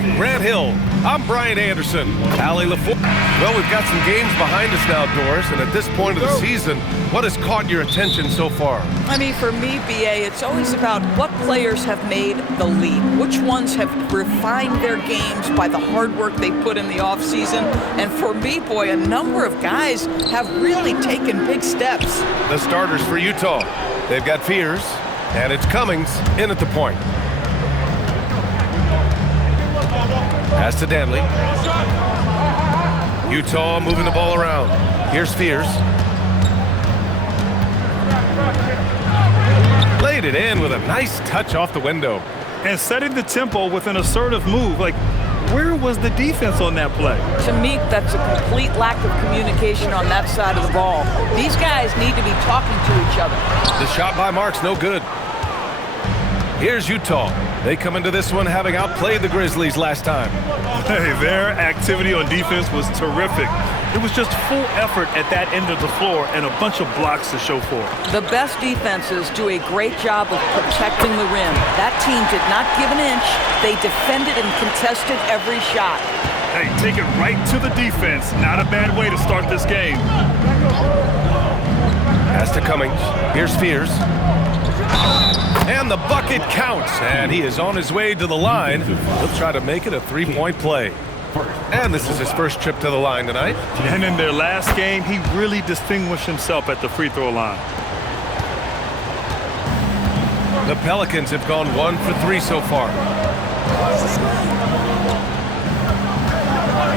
in Grant Hill. I'm Brian Anderson. Allie LaFour. Well, we've got some games behind us now, Doris, and at this point of the season, what has caught your attention so far? I mean, for me, BA, it's always about what players have made the leap. Which ones have refined their games by the hard work they put in the offseason. And for me, boy, a number of guys have really taken big steps. The starters for Utah. They've got Fears, and it's Cummings in at the point. Pass to Danley. Utah moving the ball around. Here's Fears. Laid it in with a nice touch off the window. And setting the tempo with an assertive move. Like, where was the defense on that play? To me, that's a complete lack of communication on that side of the ball. These guys need to be talking to each other. The shot by Marks, no good. Here's Utah. They come into this one having outplayed the Grizzlies last time. Hey, their activity on defense was terrific. It was just full effort at that end of the floor and a bunch of blocks to show for it. The best defenses do a great job of protecting the rim. That team did not give an inch. They defended and contested every shot. Hey, take it right to the defense. Not a bad way to start this game. Pass to Cummings. Here's Fears. And the bucket counts, and he is on his way to the line. He'll try to make it a three-point play. And this is his first trip to the line tonight. And in their last game, he really distinguished himself at the free throw line. The Pelicans have gone 1 for 3 so far.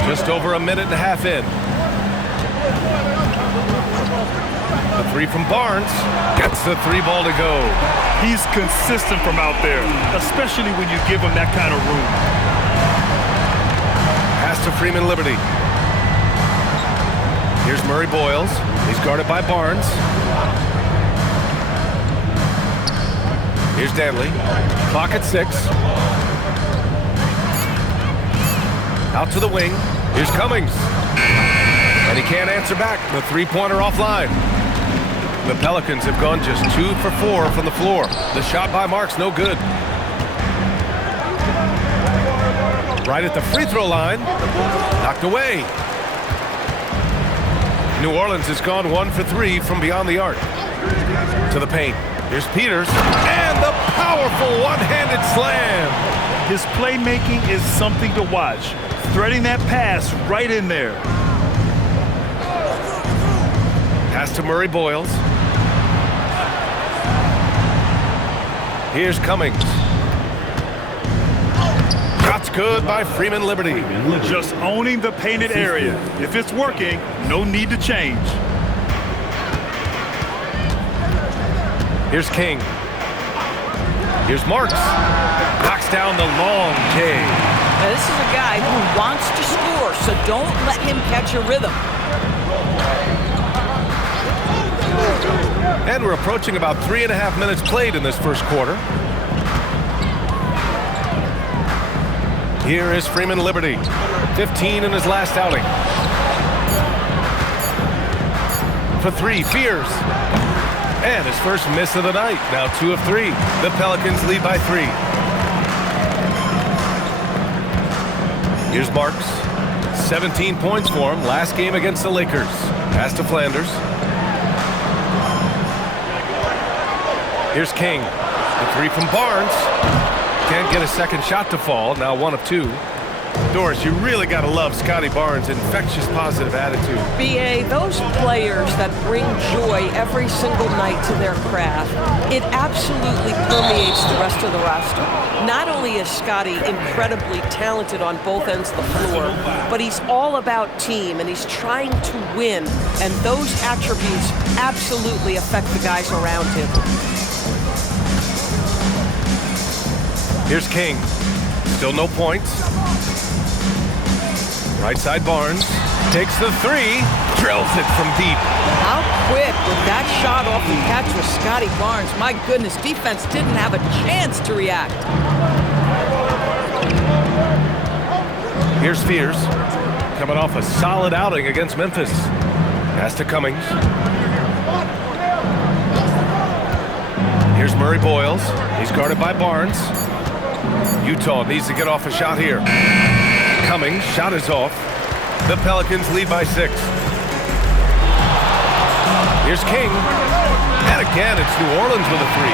Just over a minute and a half in. The three from Barnes gets the three ball to go. He's consistent from out there, especially when you give him that kind of room. Pass to Freeman Liberty. Here's Murray Boyles. He's guarded by Barnes. Here's Danley. Clock at 6. Out to the wing. Here's Cummings. And he can't answer back. The three-pointer offline. The Pelicans have gone just 2 for 4 from the floor. The shot by Marks, no good. Right at the free throw line. Knocked away. New Orleans has gone 1 for 3 from beyond the arc. To the paint. Here's Peters. And the powerful one-handed slam. His playmaking is something to watch. Threading that pass right in there. Pass to Murray Boyles. Here's Cummings. Shot's good by Freeman Liberty. Just owning the painted area. If it's working, no need to change. Here's King. Here's Marks. Knocks down the long K. Now, this is a guy who wants to score, so don't let him catch a rhythm. And we're approaching about 3.5 minutes played in this first quarter. Here is Freeman Liberty. 15 in his last outing. For 3, Fears. And his first miss of the night. Now 2 of 3. The Pelicans lead by 3. Here's Marks. 17 points for him. Last game against the Lakers. Pass to Flanders. Here's King. The 3 from Barnes. Can't get a second shot to fall. Now 1 of 2. Doris, you really got to love Scotty Barnes' infectious positive attitude. BA, those players that bring joy every single night to their craft, it absolutely permeates the rest of the roster. Not only is Scotty incredibly talented on both ends of the floor, but he's all about team, and he's trying to win, and those attributes absolutely affect the guys around him. Here's King. Still no points. Right side Barnes. Takes the 3. Drills it from deep. How quick with that shot off the catch with Scotty Barnes. My goodness, defense didn't have a chance to react. Here's Fears. Coming off a solid outing against Memphis. Pass to Cummings. Here's Murray Boyles. He's guarded by Barnes. Utah needs to get off a shot here. Cummings, shot is off. The Pelicans lead by 6. Here's King. And again, it's New Orleans with a 3.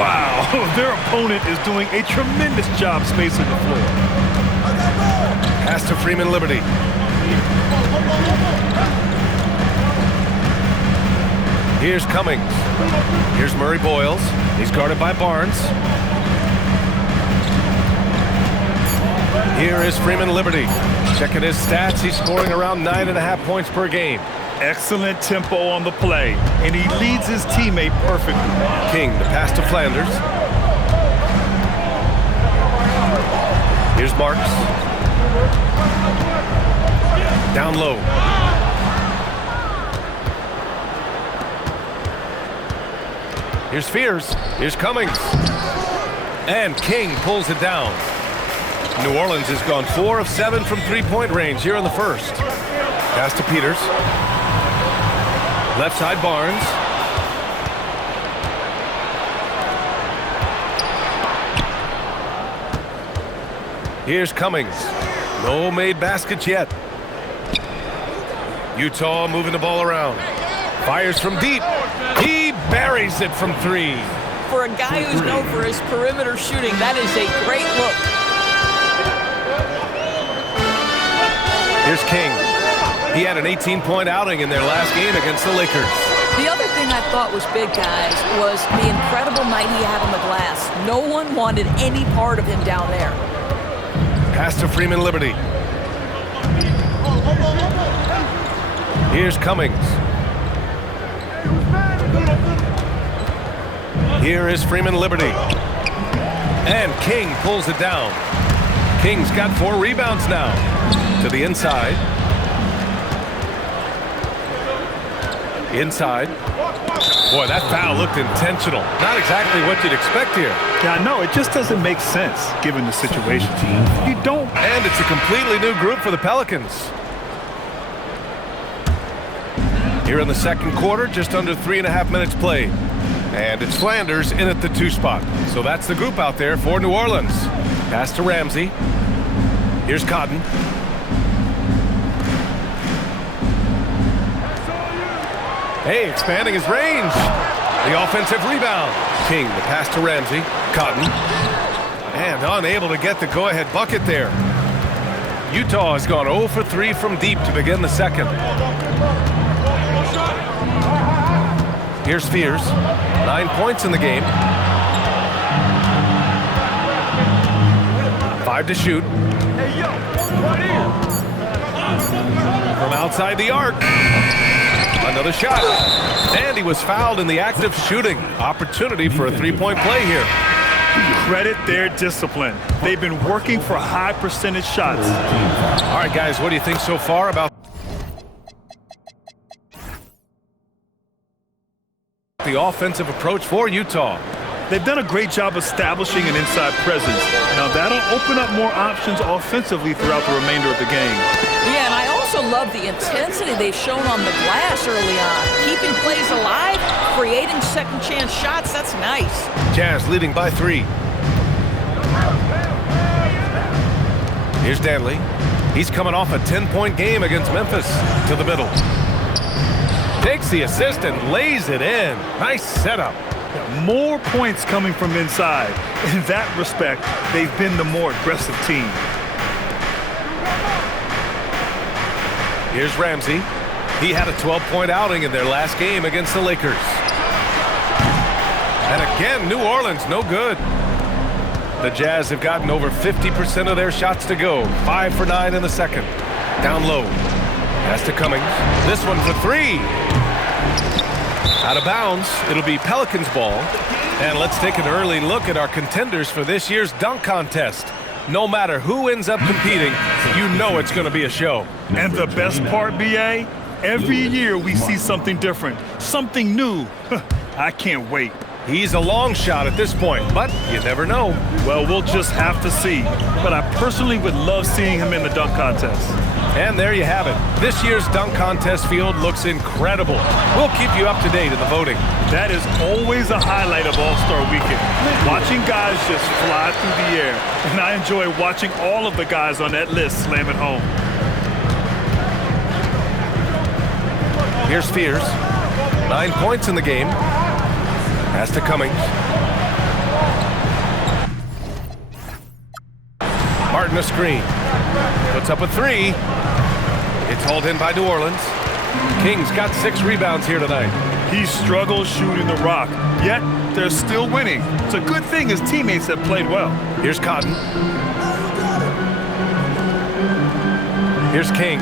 Wow, their opponent is doing a tremendous job spacing the floor. Pass to Freeman Liberty. Here's Cummings. Here's Murray Boyles. He's guarded by Barnes. Here is Freeman Liberty. Checking his stats, he's scoring around 9.5 points per game. Excellent tempo on the play, and he leads his teammate perfectly. King, the pass to Flanders. Here's Marks. Down low. Here's Fears. Here's Cummings. And King pulls it down. New Orleans has gone 4 of 7 from three-point range here in the first. Pass to Peters. Left side Barnes. Here's Cummings. No made baskets yet. Utah moving the ball around. Fires from deep. He buries it from 3. For a guy who's known for his perimeter shooting, that is a great look. Here's King. He had an 18-point outing in their last game against the Lakers. The other thing I thought was big, guys, was the incredible night he had on the glass. No one wanted any part of him down there. Pass to Freeman Liberty. Here's Cummings. Here is Freeman Liberty. And King pulls it down. King's got 4 rebounds now. To the inside. Inside. Boy, that foul looked intentional. Not exactly what you'd expect here. Yeah, no, it just doesn't make sense given the situation. You don't. And it's a completely new group for the Pelicans. Here in the second quarter, just under 3.5 minutes played. And it's Flanders in at the 2 spot. So that's the group out there for New Orleans. Pass to Ramsey. Here's Cotton. Hey, expanding his range. The offensive rebound. King, the pass to Ramsey. Cotton. And unable to get the go-ahead bucket there. Utah has gone 0 for 3 from deep to begin the second. Here's Fears. 9 points in the game. 5 to shoot. From outside the arc. Another shot. And he was fouled in the act of shooting. Opportunity for a 3-point play here. Credit their discipline. They've been working for high percentage shots. All right, guys, what do you think so far about the offensive approach for Utah? They've done a great job establishing an inside presence. Now that'll open up more options offensively throughout the remainder of the game. Yeah, and I also love the intensity they've shown on the glass early on. Keeping plays alive, creating second chance shots, that's nice. Jazz leading by 3. Here's Danley. He's coming off a 10-point game against Memphis. To the middle. Takes the assist and lays it in. Nice setup. More points coming from inside. In that respect, they've been the more aggressive team. Here's Ramsey. He had a 12-point outing in their last game against the Lakers. And again, New Orleans, no good. The Jazz have gotten over 50% of their shots to go. 5 for 9 in the second. Down low. Pass to Cummings. This one for 3. Out of bounds, it'll be Pelicans ball. And let's take an early look at our contenders for this year's dunk contest. No matter who ends up competing, you know it's going to be a show. And the best part, B.A., every year we see something different, something new. I can't wait. He's a long shot at this point, but you never know. Well, we'll just have to see. But I personally would love seeing him in the dunk contest. And there you have it. This year's dunk contest field looks incredible. We'll keep you up to date in the voting. That is always a highlight of All-Star Weekend. Watching guys just fly through the air. And I enjoy watching all of the guys on that list slam it home. Here's Fears. 9 points in the game. Pass to Cummings. Martin a screen. Puts up a three. It's hauled in by New Orleans. Kings got 6 rebounds here tonight. He struggles shooting the rock, yet they're still winning. It's a good thing his teammates have played well. Here's Cotton. Here's King,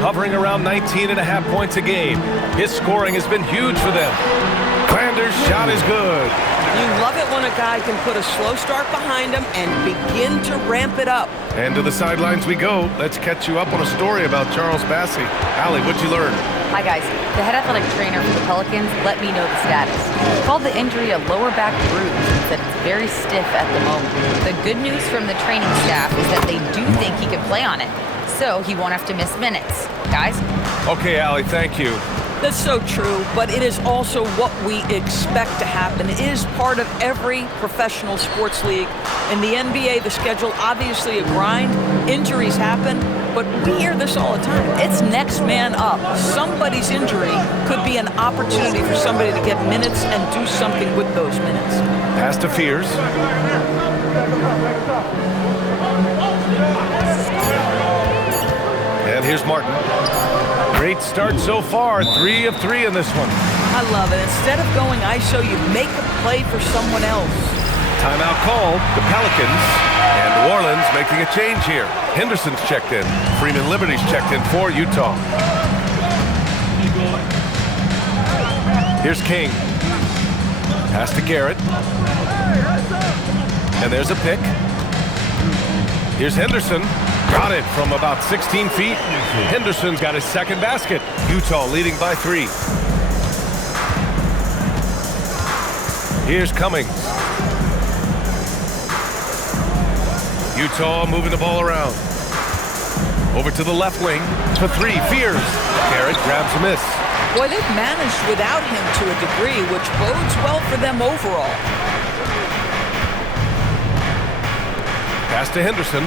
hovering around 19.5 points a game. His scoring has been huge for them. Glander's shot is good. You love it when a guy can put a slow start behind him and begin to ramp it up. And to the sidelines we go. Let's catch you up on a story about Charles Bassey. Allie, what'd you learn? Hi guys, the head athletic trainer for the Pelicans let me know the status. He called the injury a lower back bruise and said it's very stiff at the moment. The good news from the training staff is that they do think he can play on it, so he won't have to miss minutes. Guys? Okay, Allie, thank you. That's so true, but it is also what we expect to happen. It is part of every professional sports league. In the NBA, the schedule obviously a grind. Injuries happen, but we hear this all the time. It's next man up. Somebody's injury could be an opportunity for somebody to get minutes and do something with those minutes. Pass to Fears. And here's Martin. Great start so far. 3 of 3 in this one. I love it. Instead of going ISO, you make a play for someone else. Timeout called. The Pelicans. And New Orleans making a change here. Henderson's checked in. Freeman Liberty's checked in for Utah. Here's King. Pass to Garrett. And there's a pick. Here's Henderson. Got it from about 16 feet. Henderson's got his second basket. Utah leading by 3. Here's Cummings. Utah moving the ball around. Over to the left wing for 3. Fears. Garrett grabs a miss. Boy, they've managed without him to a degree, which bodes well for them overall. Pass to Henderson.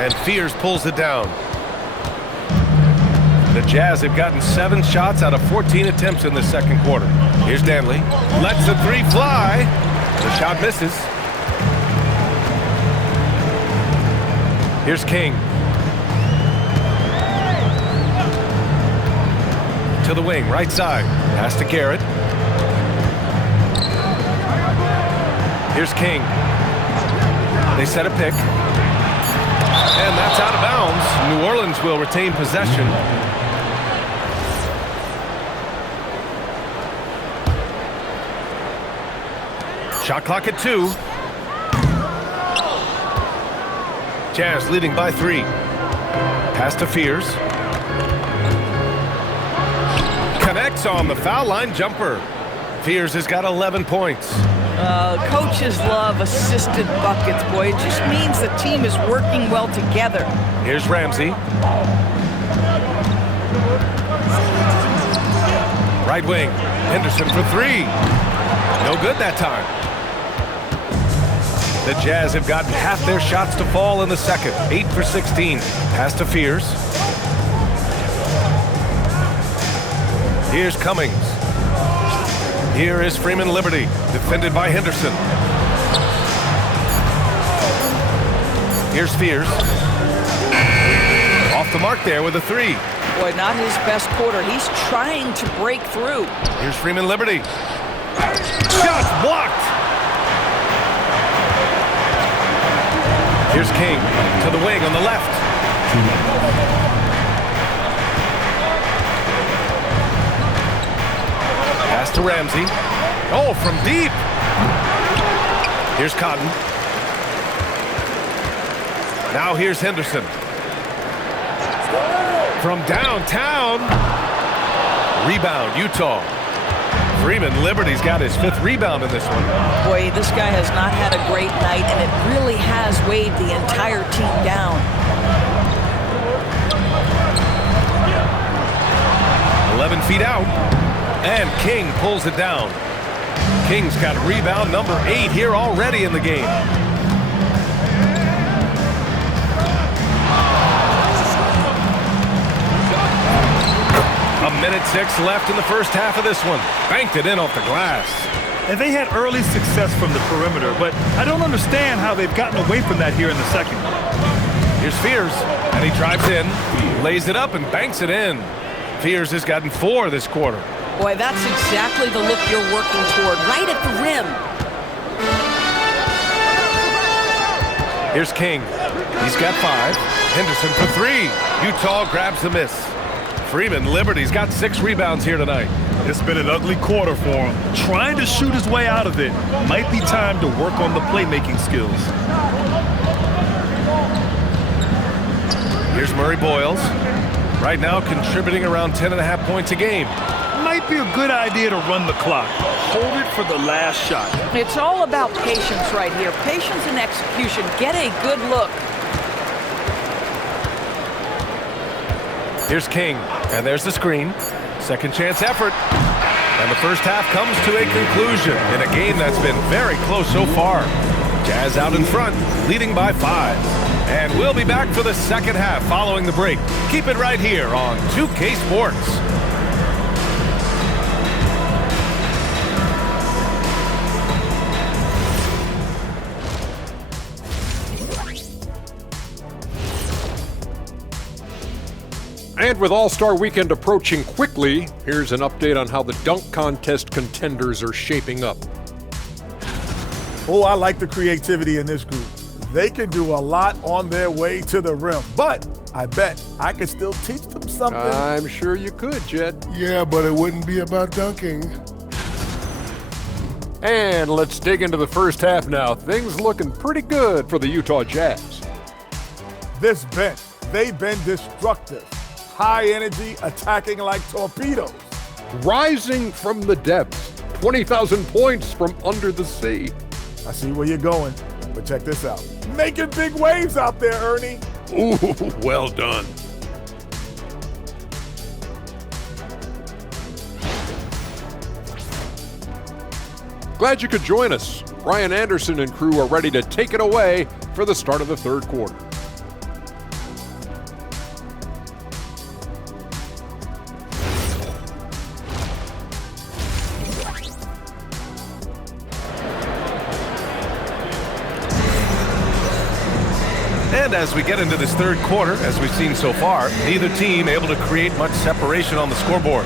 And Fears pulls it down. The Jazz have gotten 7 shots out of 14 attempts in the second quarter. Here's Danley. Lets the 3 fly. The shot misses. Here's King. To the wing, right side. Pass to Garrett. Here's King. They set a pick. And that's out of bounds. New Orleans will retain possession. Shot clock at 2. Jazz leading by 3. Pass to Fears. Connects on the foul line jumper. Fears has got 11 points. Coaches love assisted buckets, boy. It just means the team is working well together. Here's Ramsey. Right wing. Henderson for 3. No good that time. The Jazz have gotten half their shots to fall in the second. 8 for 16. Pass to Fears. Here's Cummings. Here is Freeman Liberty, defended by Henderson. Here's Fears. Off the mark there with a 3. Boy, not his best quarter. He's trying to break through. Here's Freeman Liberty. Shot blocked. Here's King to the wing on the left. Pass to Ramsey. Oh, from deep. Here's Cotton. Now here's Henderson. From downtown. Rebound, Utah. Freeman Liberty's got his 5th rebound in this one. Boy, this guy has not had a great night, and it really has weighed the entire team down. 11 feet out, and King pulls it down. King's got rebound number 8 here already in the game. A minute 6 left in the first half of this one. Banked it in off the glass. And they had early success from the perimeter, but I don't understand how they've gotten away from that here in the second. Here's Fears, and he drives in, lays it up, and banks it in. Fears has gotten 4 this quarter. Boy, that's exactly the look you're working toward, right at the rim. Here's King. He's got 5. Henderson for 3. Utah grabs the miss. Freeman Liberty's got 6 rebounds here tonight. It's been an ugly quarter for him. Trying to shoot his way out of it. Might be time to work on the playmaking skills. Here's Murray Boyles. Right now contributing around 10.5 points a game. Might be a good idea to run the clock. Hold it for the last shot. It's all about patience right here. Patience and execution. Get a good look. Here's King, and there's the screen. Second chance effort. And the first half comes to a conclusion in a game that's been very close so far. Jazz out in front, leading by 5. And we'll be back for the second half following the break. Keep it right here on 2K Sports. And with All-Star Weekend approaching quickly, here's an update on how the dunk contest contenders are shaping up. Oh, I like the creativity in this group. They can do a lot on their way to the rim, but I bet I could still teach them something. I'm sure you could, Jed. Yeah, but it wouldn't be about dunking. And let's dig into the first half now. Things looking pretty good for the Utah Jazz. This bench, they've been destructive. High energy, attacking like torpedoes. Rising from the depths, 20,000 points from under the sea. I see where you're going, but check this out. Making big waves out there, Ernie. Ooh, well done. Glad you could join us. Brian Anderson and crew are ready to take it away for the start of the third quarter. And as we get into this third quarter, as we've seen so far, neither team able to create much separation on the scoreboard.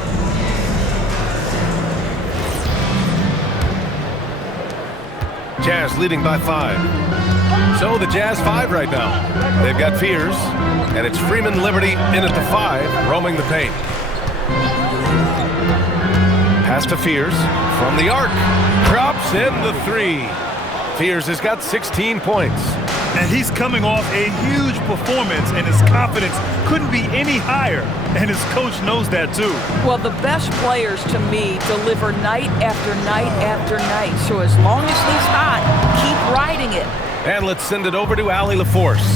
Jazz leading by 5. So the Jazz 5 right now. They've got Fears, and it's Freeman Liberty in at the 5, roaming the paint. Pass to Fears from the arc. Drops in the 3. Fears has got 16 points. And he's coming off a huge performance, and his confidence couldn't be any higher. And his coach knows that, too. Well, the best players, to me, deliver night after night after night. So as long as he's hot, keep riding it. And let's send it over to Allie LaForce.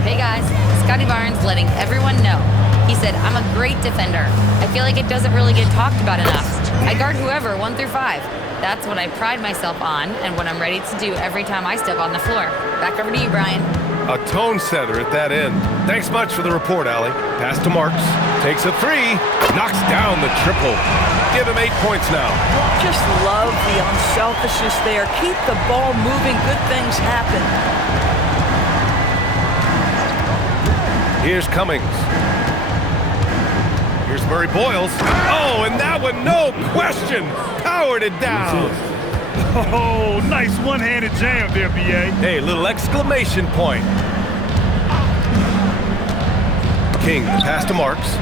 Hey guys, Scotty Barnes letting everyone know. He said, I'm a great defender. I feel like it doesn't really get talked about enough. I guard whoever, 1 through 5. That's what I pride myself on and what I'm ready to do every time I step on the floor. Back over to you, Brian. A tone setter at that end. Thanks much for the report, Allie. Pass to Marks. Takes a 3. Knocks down the triple. Give him 8 points now. Just love the unselfishness there. Keep the ball moving. Good things happen. Here's Cummings. Here's Murray Boyles. Oh, and that one, no question, powered it down. Oh, nice one-handed jam there, B.A. Hey, little exclamation point. King, the pass to Marks.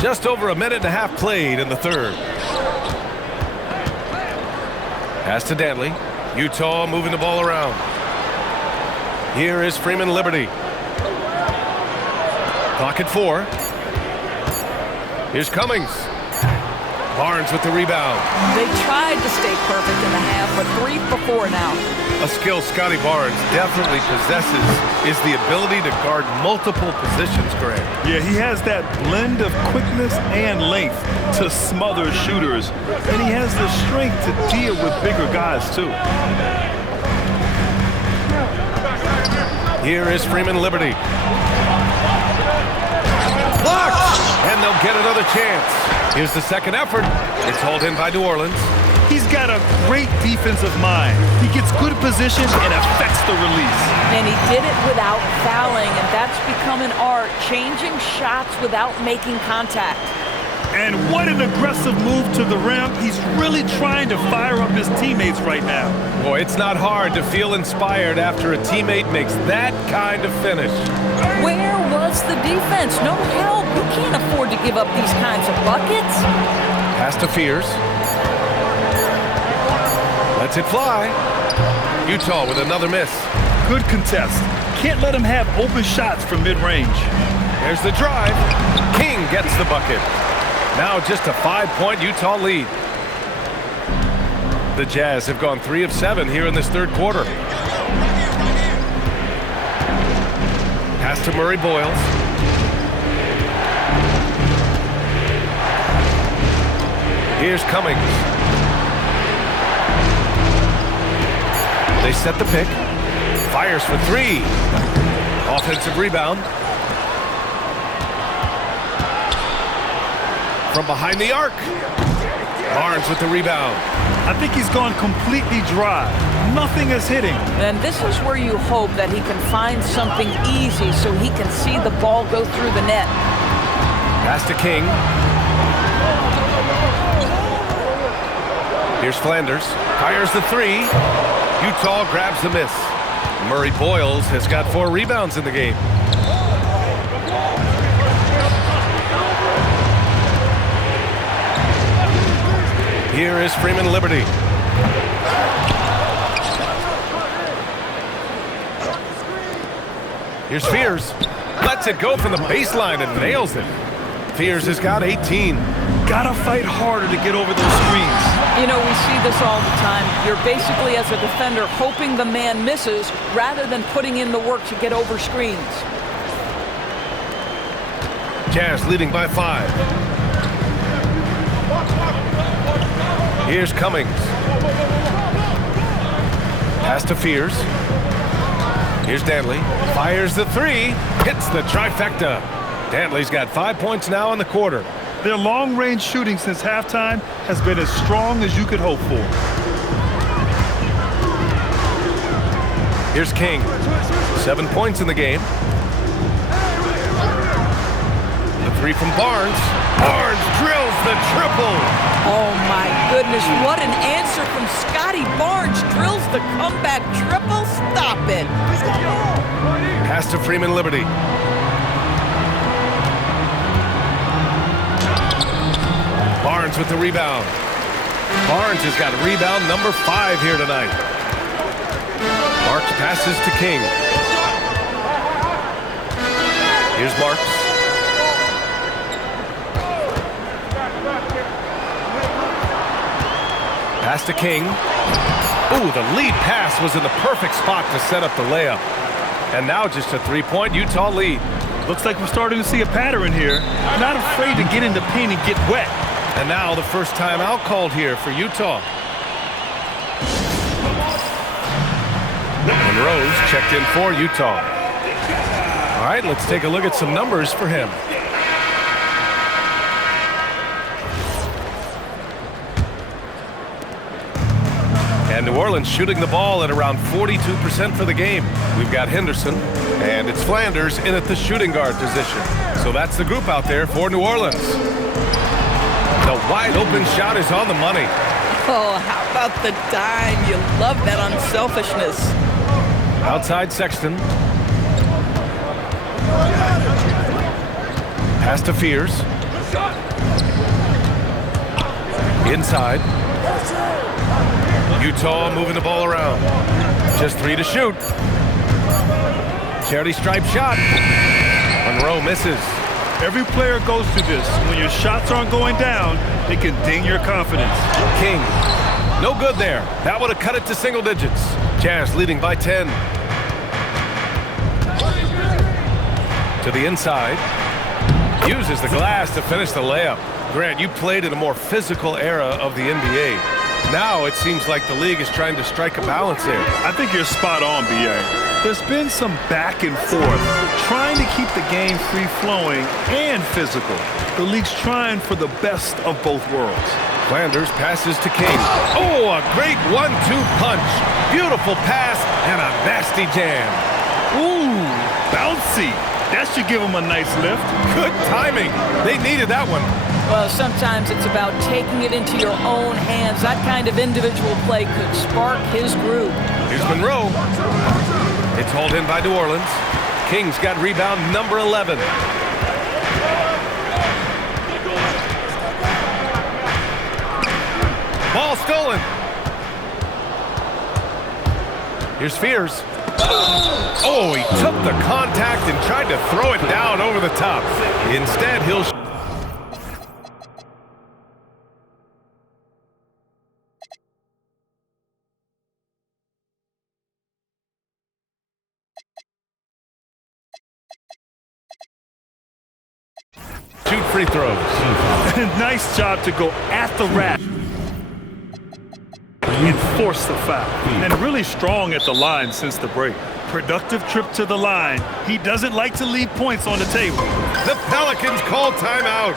Just over a minute and a half played in the third. Pass to Dantley. Utah moving the ball around. Here is Freeman Liberty. Clock at 4. Here's Cummings. Barnes with the rebound. They tried to stay perfect in the half, but 3 for 4 now. A skill Scotty Barnes definitely possesses is the ability to guard multiple positions, Grant. Yeah, he has that blend of quickness and length to smother shooters. And he has the strength to deal with bigger guys, too. Here is Freeman Liberty. Blocked! And they'll get another chance. Here's the second effort. It's hauled in by New Orleans. He's got a great defensive mind. He gets good position and affects the release. And he did it without fouling, and that's become an art, changing shots without making contact. And what an aggressive move to the rim. He's really trying to fire up his teammates right now. Boy, it's not hard to feel inspired after a teammate makes that kind of finish. Where was the defense? No help. You can't afford to give up these kinds of buckets. Pass to Fears. Lets it fly. Utah with another miss. Good contest. Can't let him have open shots from mid-range. There's the drive. King gets the bucket. Now just a 5-point Utah lead. The Jazz have gone 3 of 7 here in this third quarter. Pass to Murray Boyles. Here's Cummings. They set the pick. Fires for 3. Offensive rebound. From behind the arc. Barnes with the rebound. I think he's gone completely dry. Nothing is hitting. And this is where you hope that he can find something easy so he can see the ball go through the net. Pass to King. Here's Flanders. Fires the 3. Utah grabs the miss. Murray Boyles has got 4 rebounds in the game. Here is Freeman Liberty. Here's Fears. Lets it go from the baseline and nails it. Fears has got 18. Gotta fight harder to get over those screens. You know, we see this all the time. You're basically, as a defender, hoping the man misses rather than putting in the work to get over screens. Jazz leading by 5. Here's Cummings. Pass to Fears. Here's Dantley. Fires the 3. Hits the trifecta. Dantley's got 5 points now in the quarter. Their long-range shooting since halftime has been as strong as you could hope for. Here's King. 7 points in the game. The 3 from Barnes. Barnes drills the triple. Oh, my goodness. What an answer from Scotty Barnes. Drills the comeback triple. Stop it. Pass to Freeman Liberty. Barnes with the rebound. Barnes has got rebound number 5 here tonight. Marks passes to King. Here's Marks. Pass to King. Ooh, the lead pass was in the perfect spot to set up the layup. And now just a 3-point Utah lead. Looks like we're starting to see a pattern here. Not afraid to get in the paint and get wet. And now the first timeout called here for Utah. Monroe's checked in for Utah. All right, let's take a look at some numbers for him. And New Orleans shooting the ball at around 42% for the game. We've got Henderson, and it's Flanders in at the shooting guard position. So that's the group out there for New Orleans. The wide open shot is on the money. Oh, how about the dime? You love that unselfishness. Outside Sexton. Pass to Fears. Inside. Utah moving the ball around. Just 3 to shoot. Charity stripe shot. Monroe misses. Every player goes through this. When your shots aren't going down, it can ding your confidence. King, no good there. That would have cut it to single digits. Jazz leading by 10. To the inside. Uses the glass to finish the layup. Grant, you played in a more physical era of the NBA. Now it seems like the league is trying to strike a balance here. I think you're spot on, B.A. There's been some back and forth, trying to keep the game free-flowing and physical. The league's trying for the best of both worlds. Flanders passes to King. Oh, a great 1-2 punch. Beautiful pass and a nasty jam. Ooh, bouncy. That should give him a nice lift. Good timing. They needed that one. Well, sometimes it's about taking it into your own hands. That kind of individual play could spark his groove. Here's Monroe. It's hauled in by New Orleans. King's got rebound number 11. Ball stolen. Here's Fears. Oh, he took the contact and tried to throw it down over the top. Instead, he'll... shoot free throws. Nice job to go at the rack and force the foul. And really strong at the line since the break. Productive trip to the line. He doesn't like to leave points on the table. The Pelicans call timeout.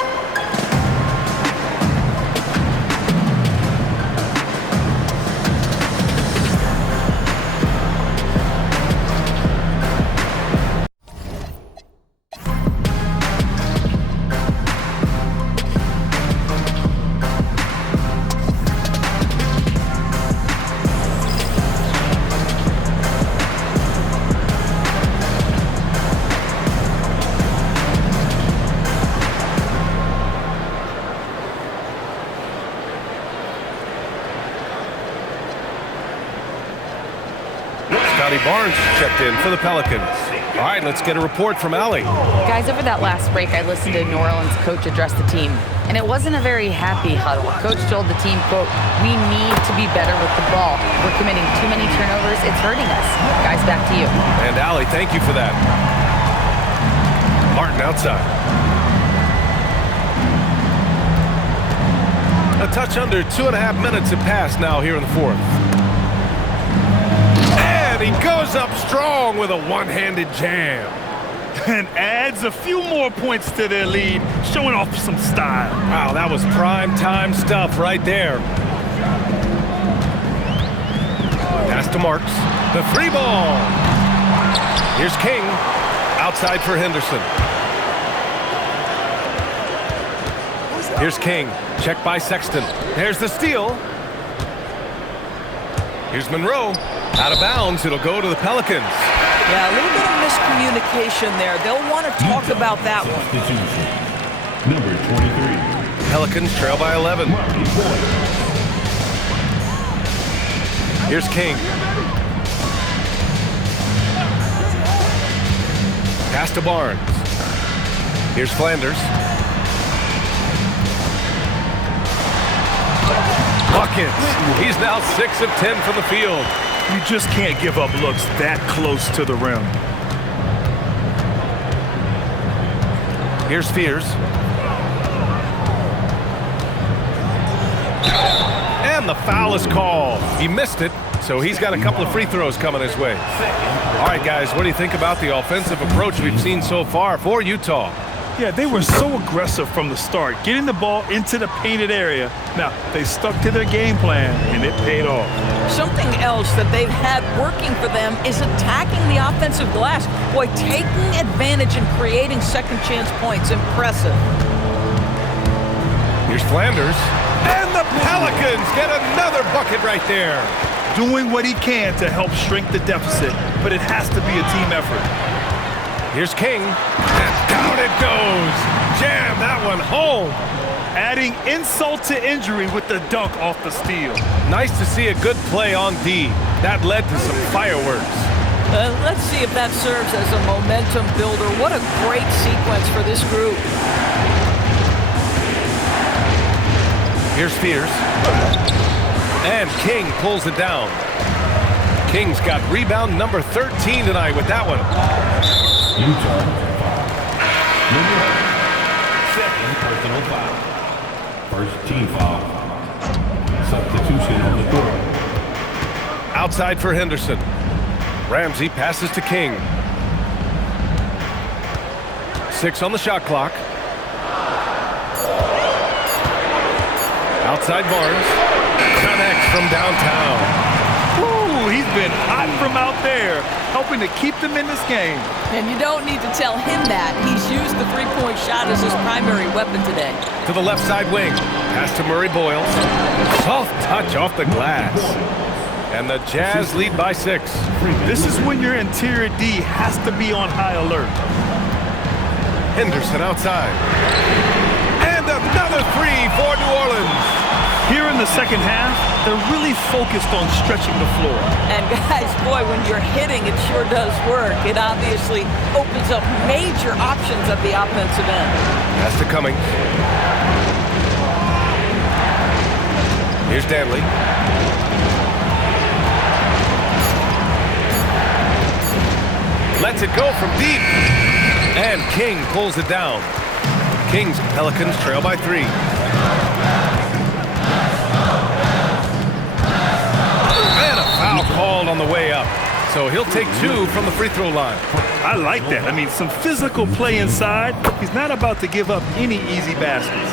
Barnes checked in for the Pelicans. All right, let's get a report from Allie. Guys, over that last break, I listened to New Orleans coach address the team, and it wasn't a very happy huddle. Coach told the team, quote, "We need to be better with the ball. We're committing too many turnovers. It's hurting us." Guys, back to you. And Allie, thank you for that. Martin outside. A touch under 2.5 minutes have passed now here in the fourth. He goes up strong with a one-handed jam. And adds a few more points to their lead, showing off some style. Wow, that was prime-time stuff right there. Pass to Marks. The free ball. Here's King. Outside for Henderson. Here's King. Check by Sexton. There's the steal. Here's Monroe. Out of bounds, it'll go to the Pelicans. Yeah, a little bit of miscommunication there. They'll want to talk about that one. Number 23. Pelicans trail by 11. Here's King. Pass to Barnes. Here's Flanders. Buckets. He's now 6 of 10 from the field. You just can't give up looks that close to the rim. Here's Fears. And the foul is called. He missed it, so he's got a couple of free throws coming his way. All right, guys, what do you think about the offensive approach we've seen so far for Utah? Yeah, they were so aggressive from the start, getting the ball into the painted area. Now, they stuck to their game plan, and it paid off. Something else that they've had working for them is attacking the offensive glass. Boy, taking advantage and creating second chance points. Impressive. Here's Flanders. And the Pelicans get another bucket right there. Doing what he can to help shrink the deficit, but it has to be a team effort. Here's King. And down it goes. Jam that one home. Adding insult to injury with the dunk off the steal. Nice to see a good play on D. That led to some fireworks. Let's see if that serves as a momentum builder. What a great sequence for this group. Here's Spears. And King pulls it down. King's got rebound number 13 tonight with that one. Utah. Number 2nd personal foul. First team foul. Substitution on the court. Outside for Henderson. Ramsey passes to King. 6 on the shot clock. Outside Barnes. Connects from downtown. Ooh, he's been hot from out there, helping to keep them in this game. And you don't need to tell him that. He's used the three-point shot as his primary weapon today. To the left side wing. Pass to Murray Boyles. Soft touch off the glass. And the Jazz lead by 6. This is when your interior D has to be on high alert. Henderson outside. And another 3 for New Orleans. Here in the second half, they're really focused on stretching the floor. And guys, boy, when you're hitting, it sure does work. It obviously opens up major options at the offensive end. Pass to Cummings. Here's Danley. Lets it go from deep. And King pulls it down. Kings Pelicans trail by 3. And a foul called on the way up. So he'll take 2 from the free throw line. I like that. I mean, some physical play inside. He's not about to give up any easy baskets.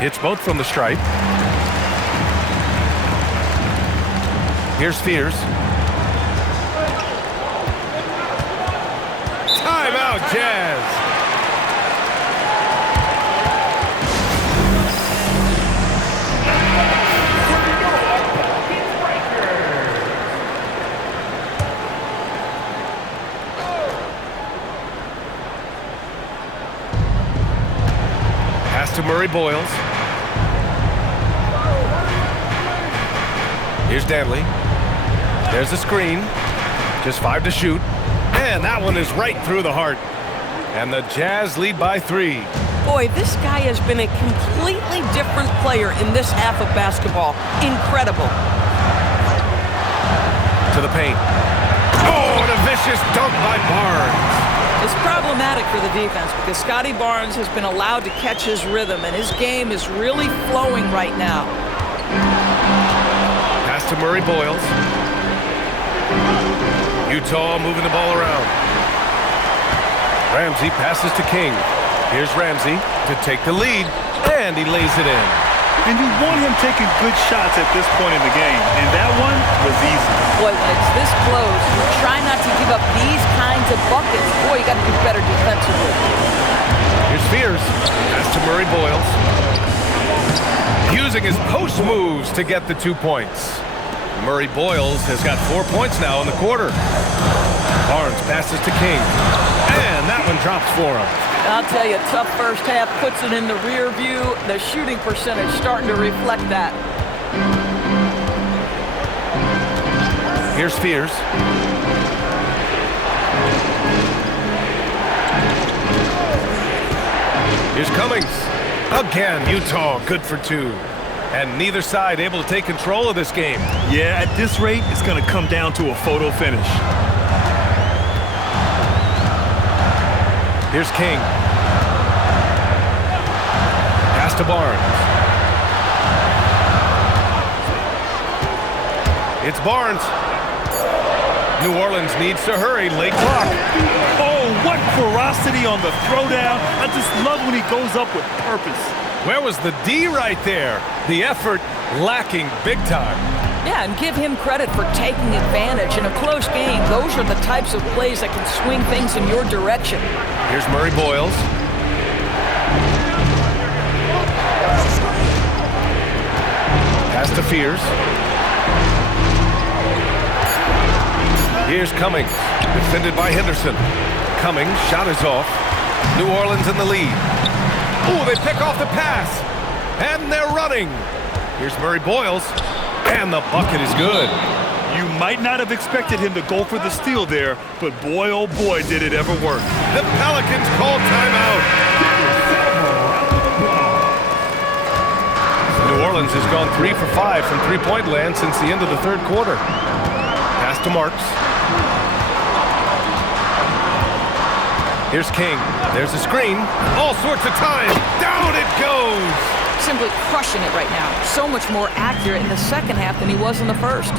Hits both from the stripe. Here's Spears. Timeout, Jazz. Pass to Murray Boyles. Here's Danley. There's the screen. Just 5 to shoot. And that one is right through the heart. And the Jazz lead by 3. Boy, this guy has been a completely different player in this half of basketball. Incredible. To the paint. Oh, and a vicious dunk by Barnes. It's problematic for the defense because Scotty Barnes has been allowed to catch his rhythm, and his game is really flowing right now. Pass to Murray Boyles. Utah moving the ball around. Ramsey passes to King. Here's Ramsey to take the lead, and he lays it in. And you want him taking good shots at this point in the game, and that one was easy. Boy, when it's this close, you try not to give up these kinds of buckets. Boy, you got to do better defensively. Here's Spears. Pass to Murray Boyles. Using his post moves to get the 2 points. Murray Boyles has got 4 points now in the quarter. Barnes passes to King. And that one drops for him. I'll tell you, tough first half puts it in the rear view. The shooting percentage starting to reflect that. Here's Spears. Here's Cummings. Again, Utah good for 2. And neither side able to take control of this game. Yeah, at this rate, it's going to come down to a photo finish. Here's King. Pass to Barnes. It's Barnes. New Orleans needs to hurry. Late clock. Oh, what ferocity on the throwdown. I just love when he goes up with purpose. Where was the D right there? The effort lacking big time. Yeah, and give him credit for taking advantage. In a close game, those are the types of plays that can swing things in your direction. Here's Murray Boyles. Pass to Fears. Here's Cummings, defended by Henderson. Cummings, shot is off. New Orleans in the lead. Ooh, they pick off the pass. And they're running. Here's Murray Boyles. And the bucket is good. You might not have expected him to go for the steal there, but boy, oh boy, did it ever work. The Pelicans call timeout. New Orleans has gone 3 for 5 from three-point land since the end of the third quarter. Pass to Marks. Here's King. There's a screen. All sorts of time. Down it goes. Simply crushing it right now. So much more accurate in the second half than he was in the first.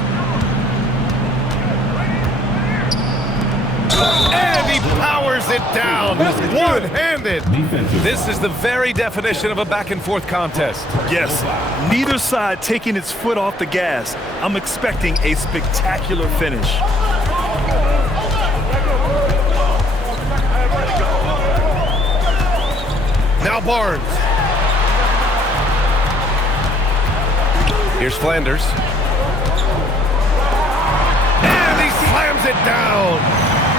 And he powers it down. One-handed. This is the very definition of a back-and-forth contest. Yes, neither side taking its foot off the gas. I'm expecting a spectacular finish. Now Barnes. Here's Flanders. And he slams it down.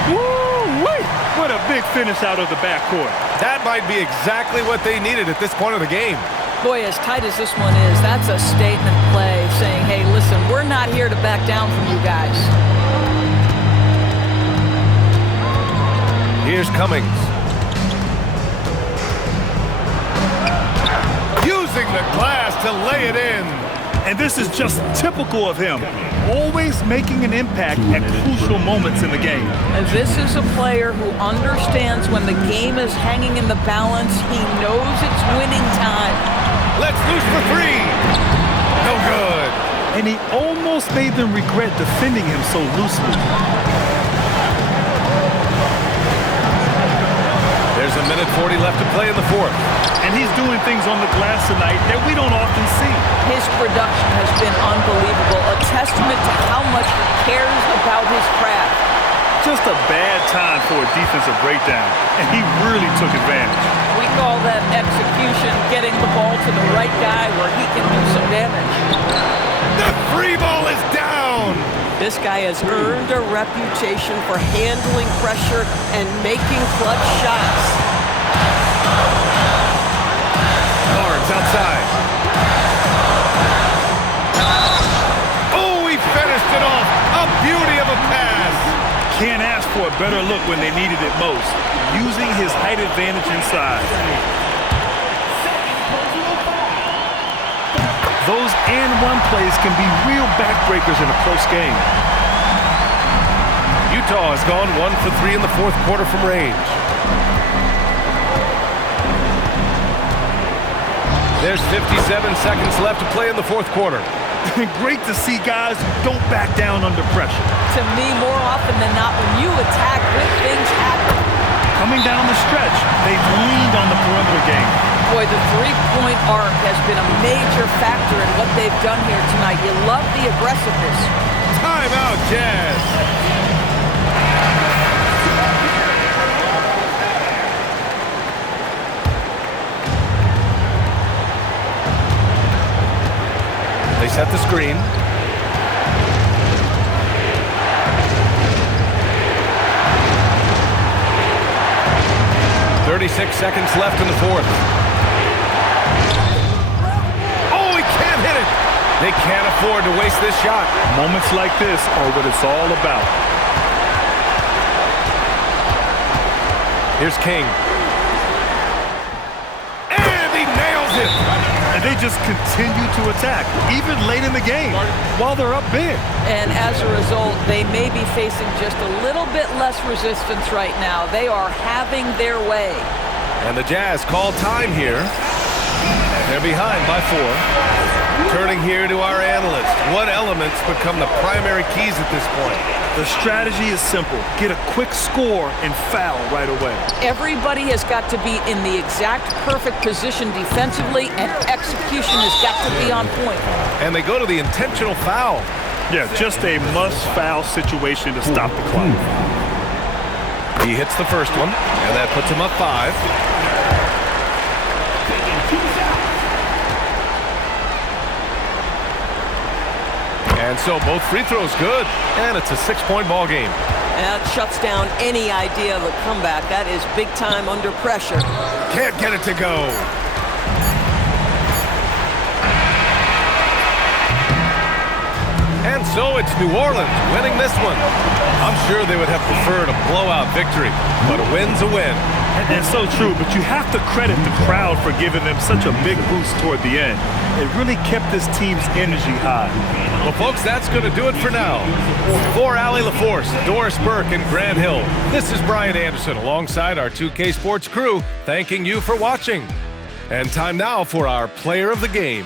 Woo-wee! What a big finish out of the backcourt. That might be exactly what they needed at this point of the game. Boy, as tight as this one is, that's a statement play saying, hey, listen, we're not here to back down from you guys. Here's Cummings. Using the glass to lay it in. And this is just typical of him. Always making an impact at crucial moments in the game. And this is a player who understands when the game is hanging in the balance. He knows it's winning time. Let's loose for three. No good. And he almost made them regret defending him so loosely. There's a minute 40 left to play in the fourth. And he's doing things on the glass tonight that we don't often see. His production has been unbelievable, a testament to how much he cares about his craft. Just a bad time for a defensive breakdown, and he really took advantage. We call that execution, getting the ball to the right guy where he can do some damage. The free ball is down. This guy has earned a reputation for handling pressure and making clutch shots. Barnes outside. Oh, he finished it off. A beauty of a pass. Can't ask for a better look when they needed it most, using his height advantage inside. Those and-one plays can be real backbreakers in a close game. Utah has gone 1 for 3 in the fourth quarter from range. There's 57 seconds left to play in the fourth quarter. Great to see guys don't back down under pressure. To me, more often than not, when you attack, good things happen. Coming down the stretch, they've leaned on the perimeter game. Boy, the three-point arc has been a major factor in what they've done here tonight. You love the aggressiveness. Timeout, Jazz. They set the screen. "36 seconds left in the fourth. Oh, he can't hit it. They can't afford to waste this shot. Moments like this are what it's all about. Here's King. And he nails it. And they just continue to attack, even late in the game, while they're up big. And as a result, they may be facing just a little bit less resistance right now. They are having their way. And the Jazz call time here. They're behind by 4. Turning here to our analyst. What elements become the primary keys at this point? The strategy is simple. Get a quick score and foul right away. Everybody has got to be in the exact perfect position defensively, and execution has got to be on point. And they go to the intentional foul. Yeah, just a must-foul situation to stop the clock. He hits the first one, and that puts him up 5. And so both free throws good, and it's a 6-point ball game. That shuts down any idea of a comeback. That is big time under pressure. Can't get it to go. And so it's New Orleans winning this one. I'm sure they would have preferred a blowout victory, but a win's a win. And so true, but you have to credit the crowd for giving them such a big boost toward the end. It really kept this team's energy high. Well, folks, that's going to do it for now. For Allie LaForce, Doris Burke, and Grant Hill, this is Brian Anderson alongside our 2K Sports crew, thanking you for watching. And time now for our player of the game.